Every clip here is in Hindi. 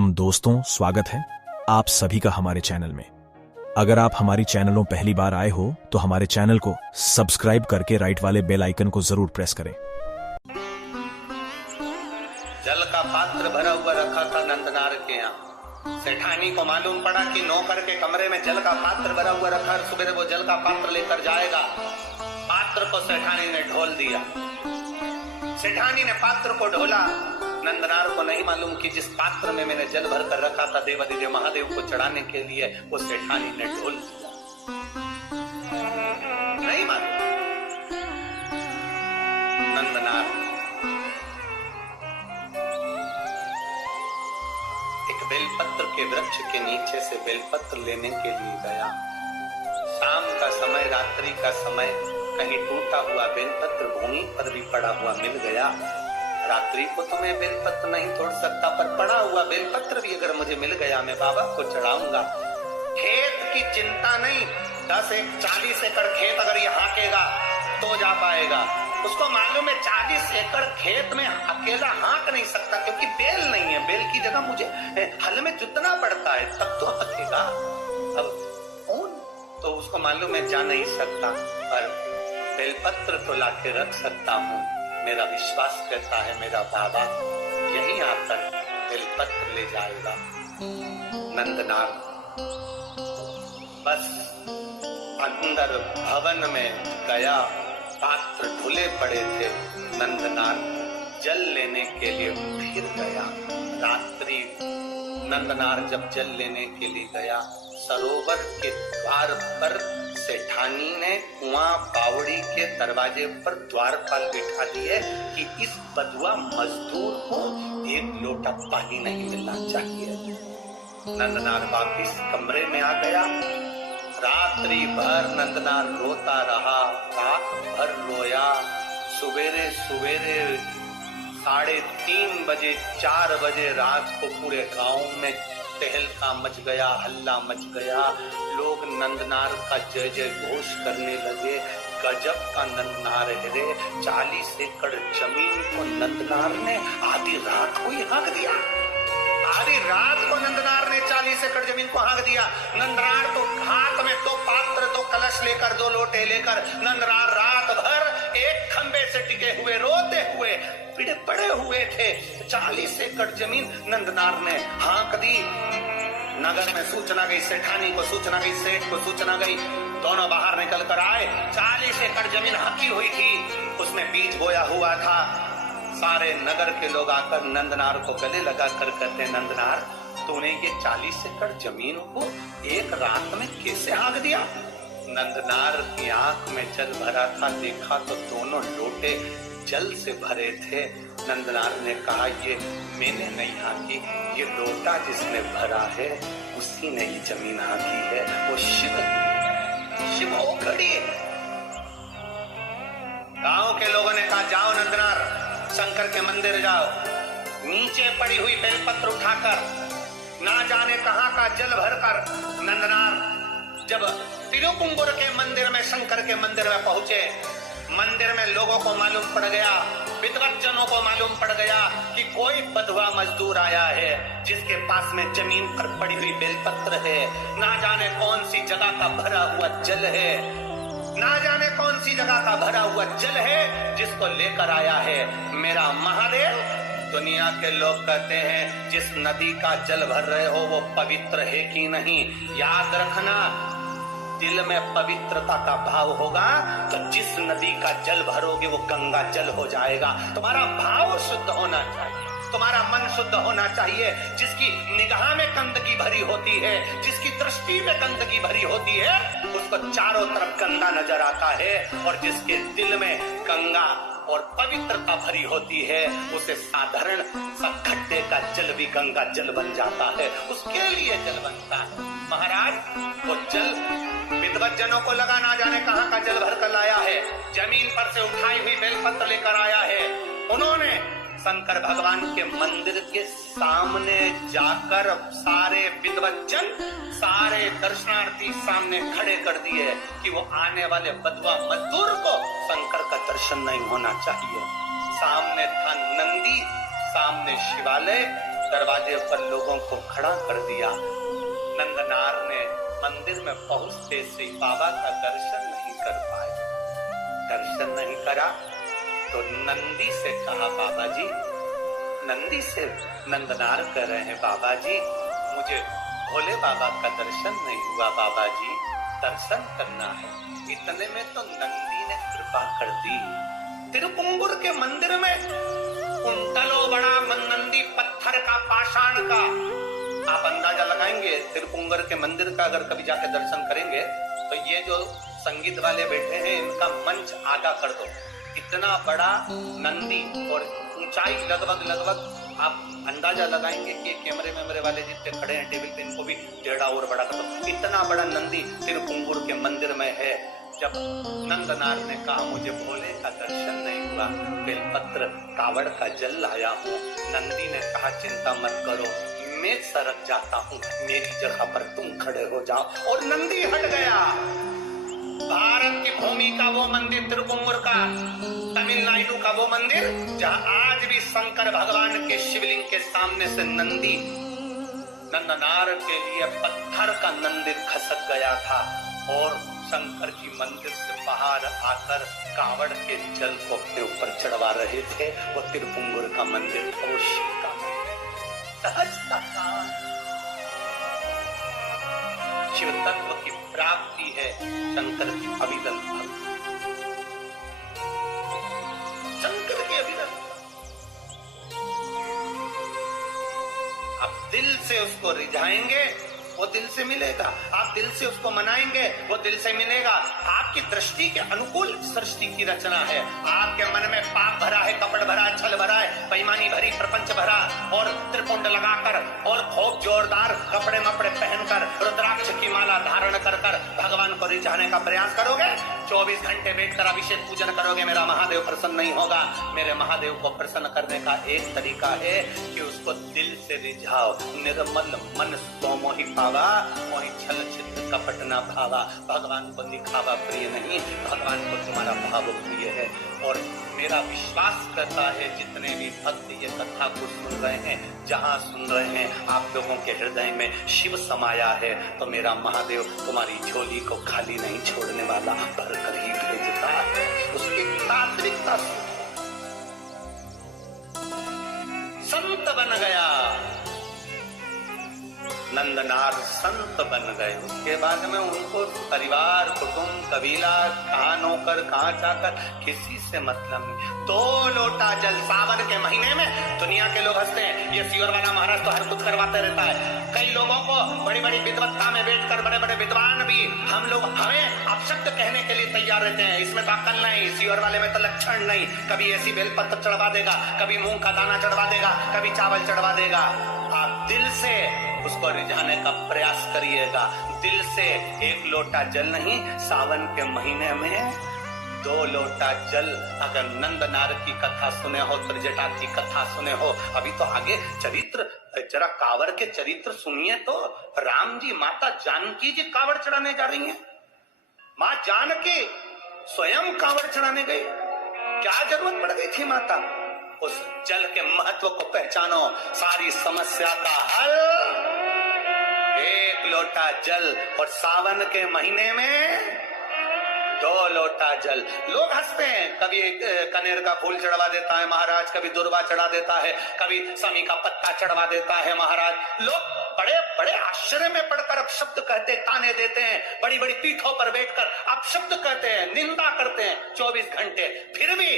दोस्तों, स्वागत है आप सभी का हमारे चैनल में। अगर आप हमारी चैनलों पहली बार आए हो तो हमारे चैनल को सब्सक्राइब करके राइट वाले बेल आइकन को जरूर प्रेस करें। जल का पात्र भरा हुआ रखा था नंदनार के यहाँ। सेठानी को मालूम पड़ा कि नौकर के कमरे में जल का पात्र भरा हुआ रखा है, सुबह वो जल का पात्र लेकर जाएगा। पात्र को सेठानी ने ढोल दिया। सेठानी ने पात्र को ढोला। नंदनार को नहीं मालूम कि जिस पात्र में मैंने जल भर कर रखा था देवादिदेव महादेव को चढ़ाने के लिए, वो सेठानी ने ढोल दिया। नहीं मालूम। नंदनार एक बेलपत्र के वृक्ष के नीचे से बेलपत्र लेने के लिए गया। शाम का समय, रात्रि का समय, कहीं टूटा हुआ बेलपत्र भूमि पर भी पड़ा हुआ मिल गया। रात्रि को तो मैं बेलपत्र नहीं तोड़ सकता, पर पड़ा हुआ बेलपत्र भी अगर मुझे मिल गया मैं बाबा को चढ़ाऊंगा। खेत की चिंता नहीं, 40 एकड़ खेत अगर ये हाँकेगा तो जा पाएगा। उसको मालूम है 40 एकड़ खेत में अकेला हाँक नहीं सकता, क्योंकि बेल नहीं है। बेल की जगह मुझे हल में जुतना पड़ता है, तब तो हाँकेगा। अब कौन, तो उसको मालूम है जा नहीं सकता, पर बेलपत्र तो लाके रख सकता हूँ। मेरा विश्वास कहता है मेरा बाबा यहीं आकर बेलपत्र ले जाएगा। नंदनार बस अंदर भवन में गया। पात्र धुले पड़े थे। नंदनार जल लेने के लिए फिर गया। रात्रि नंदनार जब जल लेने के लिए गया, सरोवर के द्वार पर सेठानी ने कुआं बावड़ी के दरवाजे पर द्वारपाल बिठा दिए कि इस बधुआ मजदूर को एक लोटा पानी नहीं मिलना चाहिए। नंदनार वापिस कमरे में आ गया। रात्रि भर नंदनार रोता रहा, रात भर रोया। सवेरे सवेरे 3:30 बजे 4 बजे रात को पूरे गांव में तहलका मच गया, हल्ला मच गया। लोग नंदनार का जय जय घोष करने लगे। गजब का नंदनार है रे। 40 एकड़ जमीन को नंदनार ने आधी रात को ही हाँक दिया। आधी रात को नंदनार ने 40 एकड़ जमीन को हाँक दिया। नंदनार तो हाथ में 2 पात्र, 2 कलश लेकर, 2 लोटे लेकर नंदनार रात भर एक खंबे से टिके हुए रोते हुए पड़े हुए थे। 40 एकड़ जमीन नंदनार ने हाँक दी। नगर में सूचना गई, सेठानी को सूचना गई, सेठ को सूचना गई। दोनों बाहर निकल कर आए। 40 एकड़ जमीन हाँकी हुई थी, उसमें बीज बोया हुआ था। सारे नगर के लोग आकर नंदनार को गले लगा कर कहते, नंदनार तूने ये 40 एकड़ जमीन को एक रात में कैसे हाँक दिया? नंदनार की आंख में जल भरा था। देखा तो दोनों लोटे जल से भरे थे। नंदनार ने कहा, ये मैंने नहीं हाँकी, ये लोटा जिसने भरा है उसी ने ही जमीन हाँकी है। वो शिव हो खड़ी है। गांव के लोगों ने कहा, जाओ नंदनार, शंकर के मंदिर जाओ। नीचे पड़ी हुई बेलपत्र उठाकर, ना जाने कहां का जल भरकर नंदनार जब तिरुपुंगुर के मंदिर में, शंकर के मंदिर में पहुंचे, मंदिर में लोगों को मालूम पड़ गया, विद्वज्जनों को मालूम पड़ गया कि कोई बधवा मजदूर आया है जिसके पास में जमीन पर पड़ी हुई बेलपत्र है। ना जाने कौन सी जगह का भरा हुआ जल है, ना जाने कौन सी जगह का भरा हुआ जल है जिसको लेकर आया है मेरा महादेव। दुनिया के लोग कहते हैं जिस नदी का जल भर रहे हो वो पवित्र है कि नहीं। याद रखना, दिल में पवित्रता का भाव होगा तो जिस नदी का जल भरोगे वो गंगा जल हो जाएगा। तुम्हारा भाव शुद्ध होना चाहिए, तुम्हारा मन शुद्ध होना चाहिए। जिसकी निगाह में गंदगी भरी होती है, जिसकी दृष्टि में गंदगी भरी होती है, उसको चारों तरफ गंदा नजर आता है। और जिसके दिल में गंगा और पवित्रता भरी होती है, उसे साधारण सा खड्डे का जल भी गंगा जल बन जाता है। उसके लिए जल बनता है। महाराज वो जल विद्वज्जनों को लगा ना जाने कहां का जल भर कर लाया है। जमीन पर से उठाई हुई बेलपत्र लेकर आया है। उन्होंने शंकर भगवान के मंदिर के सामने जाकर सारे विद्वज्जन, सारे दर्शनार्थी सामने खड़े कर दिए कि वो आने वाले बधवा मजदूर को शंकर का दर्शन नहीं होना चाहिए। सामने था नंदी, सामने शिवालय, दरवाजे पर लोगों को खड़ा कर दिया। नंदनार ने मंदिर में पहुंचते से बाबा का दर्शन नहीं कर पाए। दर्शन नहीं करा तो नंदी से कहा, बाबा जी, नंदी से नंदनार कह रहे हैं, बाबा जी मुझे भोले बाबा का दर्शन नहीं हुआ, बाबा जी दर्शन करना है। इतने में तो नंदी ने कृपा कर दी। तिरुपुंगुर के मंदिर में कुंटलो बड़ा नंदी पत्थर का, पाषाण का, आप अंदाजा लगाएंगे तिरुपुंगर के मंदिर का अगर कभी जाके दर्शन करेंगे तो ये जो संगीत वाले बैठे हैं इनका मंच आधा कर दो, इतना बड़ा नंदी और ऊंचाई लगभग आप अंदाजा लगाएंगे कि कैमरे मेमरे वाले जितने खड़े हैं टेबल पे इनको भी टेढ़ा और बड़ा कर दो, इतना बड़ा नंदी तिरुपुंगुर के मंदिर में है। जब नंदनार ने कहा मुझे भोले का दर्शन नहीं हुआ, बेलपत्र कावड़ का जल लाया हूँ, नंदी ने कहा चिंता मत करो, मैं सरक जाता हूँ, मेरी जगह पर तुम खड़े हो जाओ, और नंदी हट गया। भारत की भूमि का वो मंदिर तिरुपुंगुर का, तमिलनाडु का वो मंदिर जहाँ आज भी शंकर भगवान के शिवलिंग के सामने से नंदी नंदनार के लिए पत्थर का मंदिर खसक गया था, और शंकर जी मंदिर से बाहर आकर कावड़ के जल को अपने ऊपर चढ़वा रहे थे। वो तिरुपुंगुर का मंदिर था, वो शिव का सहजता का शिव तत्व की प्राप्ति है। शंकर की अविरल भक्ति, शंकर की अविरल, आप दिल से उसको रिझाएंगे वो दिल से मिलेगा, आप दिल से उसको मनाएंगे वो दिल से मिलेगा। आपकी दृष्टि के अनुकूल सृष्टि की रचना है। आपके मन में पाप भरा है, कपट भरा है, छल भरा है, बेईमानी भरी, प्रपंच भरा, और त्रिपुंड लगाकर और खूब जोरदार कपड़े मपड़े पहनकर रुद्राक्ष की माला धारण कर भगवान को रिझाने का प्रयास करोगे, 24 घंटे बैठकर अभिषेक पूजन करोगे, मेरा महादेव प्रसन्न नहीं होगा। मेरे महादेव को प्रसन्न करने का एक तरीका है कि उसको दिल से रिझाओ। निर्मल मन सो मोहि पावा, मोहि छल छिद्र कपट न भावा। भगवान को दिखावा प्रिय नहीं, भगवान को तुम्हारा भाव प्रिय है। और मेरा विश्वास करता है जितने भी भक्त ये कथा को सुन रहे हैं, जहाँ सुन रहे हैं, आप लोगों के हृदय में शिव समाया है, तो मेरा महादेव तुम्हारी झोली को खाली नहीं छोड़ने वाला, भर कर ही भेजता है। उसकी तात्विकता संत बन गया, नंदनार संत बन गए। उसके बाद में उनको परिवार, कुटुंब, कबीला, कहाँ नौकर, कहाँ चाकर, किसी से मतलब नहीं। 2 लोटा जल सावन के महीने में दुनिया के लोग हंसते हैं, ये सियोर वाला महाराज तो हर कुछ करवाते रहता है। कई लोगों को बड़ी बड़ी विद्वत्ता में बैठकर बड़े बड़े विद्वान भी हमें अपशब्द कहने के लिए तैयार रहते हैं। इसमें तो अक्ल नहीं, सियोर वाले में तो लक्षण नहीं। कभी ऐसी बेलपत्र चढ़वा देगा, कभी मूंग का दाना चढ़वा देगा, कभी चावल चढ़वा देगा। आप दिल से उसको रिझाने का प्रयास करिएगा, दिल से। 1 लोटा जल नहीं, सावन के महीने में 2 लोटा जल। अगर नंदनार की कथा सुने हो, त्रिजटा की कथा सुने हो, अभी तो आगे चरित्र, जरा कांवड़ के चरित्र सुनिए तो। राम जी, माता जानकी जी कांवड़ चढ़ाने जा रही हैं। माँ जानकी स्वयं कांवड़ चढ़ाने गई, क्या जरूरत पड़ गई थी माता? उस जल के महत्व को पहचानो, सारी समस्या का हल। 1 लोटा जल, और सावन के महीने में 2 लोटा जल। लोग हंसते हैं, कभी कनेर का फूल चढ़वा देता है महाराज, कभी दुर्वा चढ़ा देता है, कभी समी का पत्ता चढ़वा देता है महाराज। लोग बड़े बड़े आश्चर्य में पड़कर अपशब्द कहते, ताने देते हैं, बड़ी बड़ी पीठों पर बैठकर अपशब्द कहते हैं, निंदा करते हैं 24 घंटे। फिर भी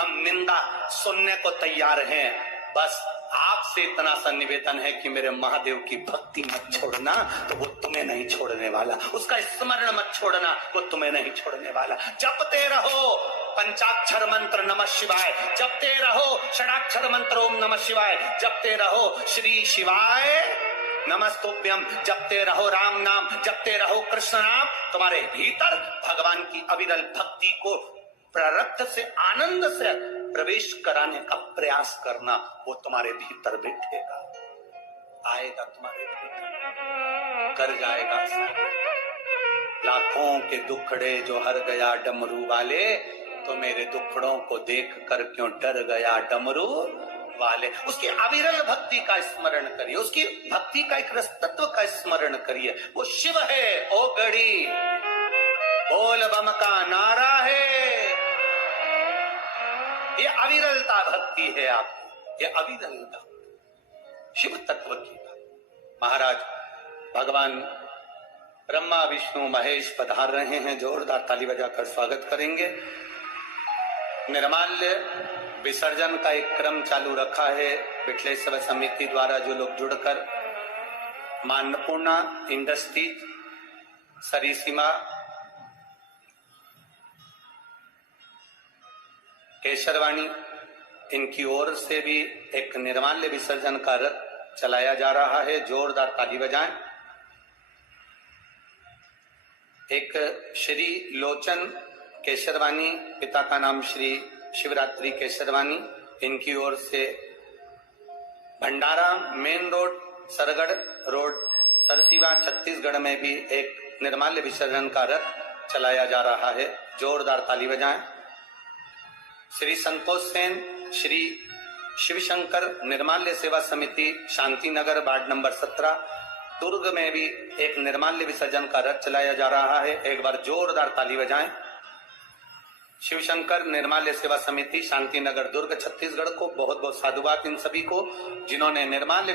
हम निंदा सुनने को तैयार हैं। बस आपसे इतना सा निवेदन है कि मेरे महादेव की भक्ति मत छोड़ना, तो वो तुम्हें नहीं छोड़ने वाला। उसका स्मरण मत छोड़ना, वो तुम्हें नहीं छोड़ने वाला। जपते रहो पंचाक्षर मंत्र नमः शिवाय, जपते रहो षडाक्षर मंत्र ओम नमः शिवाय, जपते रहो श्री शिवाय नमस्तुभ्यम, जपते रहो राम नाम, जपते रहो कृष्ण नाम। तुम्हारे भीतर भगवान की अविरल भक्ति को प्रारब्ध से, आनंद से प्रवेश कराने का प्रयास करना, वो तुम्हारे भीतर बैठेगा, आएगा तुम्हारे भीतर, कर जाएगा। लाखों के दुखड़े जो हर गया डमरू वाले, तो मेरे दुखड़ों को देख कर क्यों डर गया डमरू वाले, उसकी अविरल भक्ति का स्मरण करिए, उसकी भक्ति का एक रसतत्व का स्मरण करिए। वो शिव है ओ गढ़ी, बोल बम का नारा है। ये अविरलता भक्ति है आपको, ये अविरलता शिव तत्व की। महाराज भगवान ब्रह्मा विष्णु महेश पधार रहे हैं, जोरदार ताली बजाकर स्वागत करेंगे। निर्माल्य विसर्जन का एक क्रम चालू रखा है विठलेश्वर समिति द्वारा। जो लोग जुड़कर मां अन्नपूर्णा इंडस्ट्रीज, सरिसीमा, केशरवाणी, इनकी ओर से भी एक निर्माल्य विसर्जन का रथ चलाया जा रहा है। जोरदार ताली बजाएं। एक श्री लोचन केशरवानी, पिता का नाम श्री शिवरात्रि केशरवानी, इनकी ओर से भंडारा main road, Sargarh road, Sarsiwa, Chhattisgarh में भी एक निर्माल्य विसर्जन का रथ चलाया जा रहा है। जोरदार ताली बजाएं। श्री संतोष सेन, श्री शिवशंकर निर्माल्य सेवा समिति, शांति नगर, वार्ड नंबर 17, दुर्ग में भी एक निर्माल्य विसर्जन का रथ चलाया जा रहा है। एक बार जोरदार ताली बजाएं। शिवशंकर निर्माल्य सेवा समिति, शांति नगर, दुर्ग, छत्तीसगढ़ को बहुत बहुत साधुवाद इन सभी को जिन्होंने निर्माल्य